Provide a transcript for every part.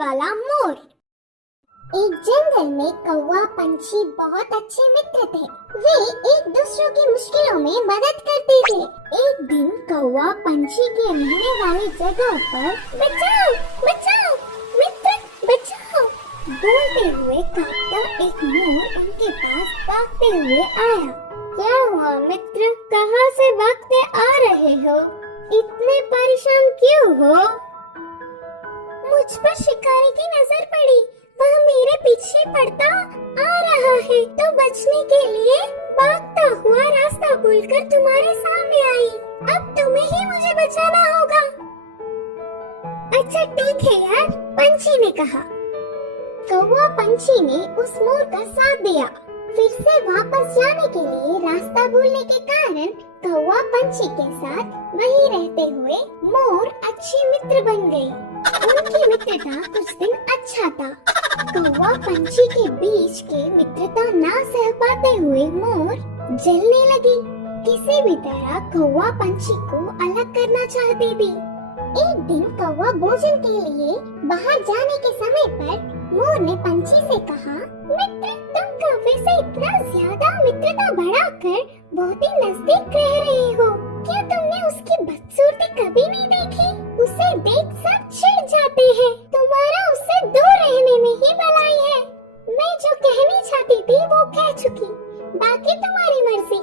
वाला मोर। एक जंगल में कौवा पंछी बहुत अच्छे मित्र थे। वे एक दूसरे की मुश्किलों में मदद करते थे। एक दिन कौवा पंछी के रहने वाली जगह पर बचाओ बचाओ मित्र बचाओ बोलते हुए कांपता एक मोर उनके पास भागते हुए आया। क्या हुआ मित्र, कहाँ से भागते आ रहे हो? इतने परेशान क्यों हो? मुझ पर शिकारी की नजर पड़ी, वह मेरे पीछे पड़ता आ रहा है, तो बचने के लिए भागता हुआ रास्ता भूलकर तुम्हारे सामने आई। अब तुम्हें ही मुझे बचाना होगा। अच्छा ठीक है यार, पंछी ने कहा। कौवा पंछी ने उस मोर का साथ दिया। फिर से वापस जाने के लिए रास्ता भूलने के कारण कौवा पंछी के साथ वहीं रहते हुए मोर अच्छे मित्र बन गए। उनकी मित्रता कुछ दिन अच्छा था। कौवा पंछी के बीच के मित्रता ना सह पाते हुए मोर जलने लगी। किसी भी तरह कौवा पंछी को अलग करना चाहती थी। एक दिन कौवा भोजन के लिए बाहर जाने के समय पर मोर ने पंछी से कहा, मित्र तुम कौवे से इतना ज्यादा मित्रता बढ़ाकर बहुत ही नजदीक रह रहे हो। क्या तुमने उसकी बदसूरती कभी नहीं देखी? उसे देख सब चिढ़ जाते हैं। तुम्हारा उससे दूर रहने में ही भलाई है। मैं जो कहनी चाहती थी वो कह चुकी, बाकी तुम्हारी मर्जी।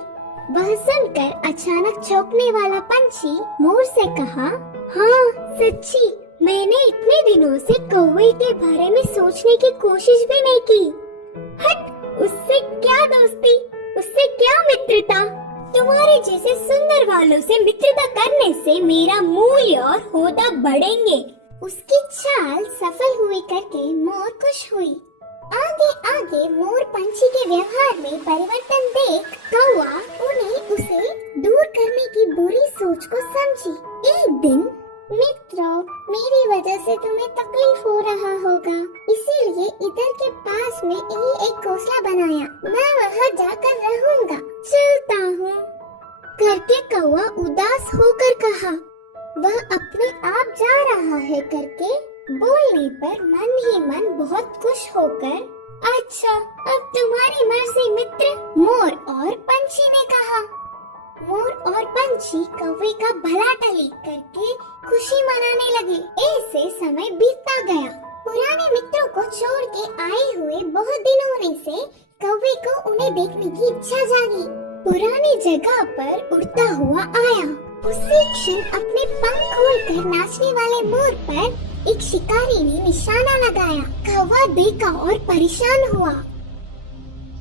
वह सुनकर अचानक चौंकने वाला पंछी मोर से कहा, हाँ सच्ची, मैंने इतने दिनों से कौवे के बारे में सोचने की कोशिश भी नहीं की। हट, उससे क्या दोस्ती, उससे क्या मित्रता। तुम्हारे जैसे सुंदर वालों से मित्रता करने से मेरा मूल्य और होदा बढ़ेंगे। उसकी चाल सफल हुई करके मोर खुश हुई। आगे आगे मोर पंछी के व्यवहार में परिवर्तन देख कौवा उन्हें उसे दूर करने की बुरी सोच को समझी। एक दिन, मित्रों मेरी वजह से तुम्हें तकलीफ हो रहा होगा, इसीलिए इधर के पास में ही एक घोंसला बनाया। मैं वहाँ जाकर रहूँगा, चलता हूँ करके कौवा उदास होकर कहा। वह अपने आप जा रहा है करके बोलने पर मन ही मन बहुत खुश होकर, अच्छा अब तुम्हारी मर्जी मित्र, मोर और पंछी ने कहा। मोर और पंछी कौवे का भला टली करके खुशी मनाने लगे। ऐसे समय बीतता गया। पुराने मित्रों को छोड़ के आए हुए बहुत दिन होने से कौवे को उन्हें देखने की इच्छा जागी। पुरानी जगह पर उड़ता हुआ आया। उसी क्षण अपने पंख खोलकर नाचने वाले मोर पर एक शिकारी ने निशाना लगाया। कौवा देखा और परेशान हुआ।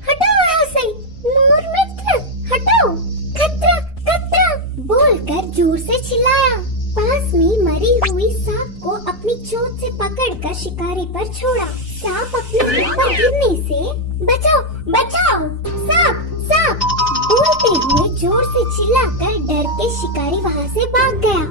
हटो वहाँ से, मोर मित्र हटो, खतरा खतरा बोलकर जोर से चिल्लाया। पास में मरी हुई सांप को अपनी चोंच से पकड़कर शिकारी पर छोड़ा। सांप अपने ऊपर गिरने से बचाओ बचाओ, सांप सांप बोलते हुए जोर से चिल्लाकर डर के शिकारी वहाँ से भाग गया।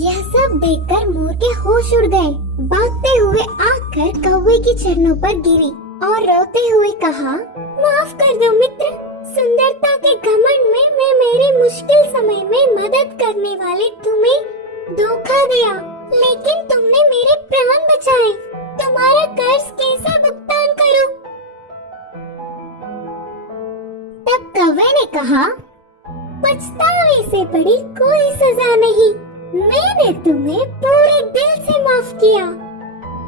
यह सब देखकर मोर के होश उड़ गए। भागते हुए आकर कौवे की चरणों पर गिरी और रोते हुए कहा, माफ कर दो मित्र, सुंदरता के घमंड में मैं मेरे मुश्किल समय में मदद करने वाले तुम्हें धोखा दिया, लेकिन तुमने मेरे प्राण बचाए। तुम्हारा कर्ज कैसे भुगतान करूं? तब कौवे ने कहा, पछतावे से बड़ी कोई सजा नहीं, मैंने तुम्हें पूरे दिल से माफ किया।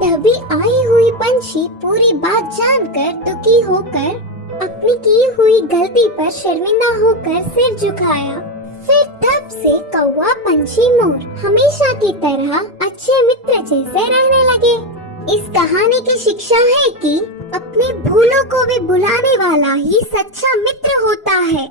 तभी आई हुई पंछी पूरी बात जानकर दुखी होकर अपनी की हुई गलती पर शर्मिंदा होकर सिर झुकाया। फिर तब से कौवा पंछी मोर हमेशा की तरह अच्छे मित्र जैसे रहने लगे। इस कहानी की शिक्षा है कि अपनी भूलों को भी भुलाने वाला ही सच्चा मित्र होता है।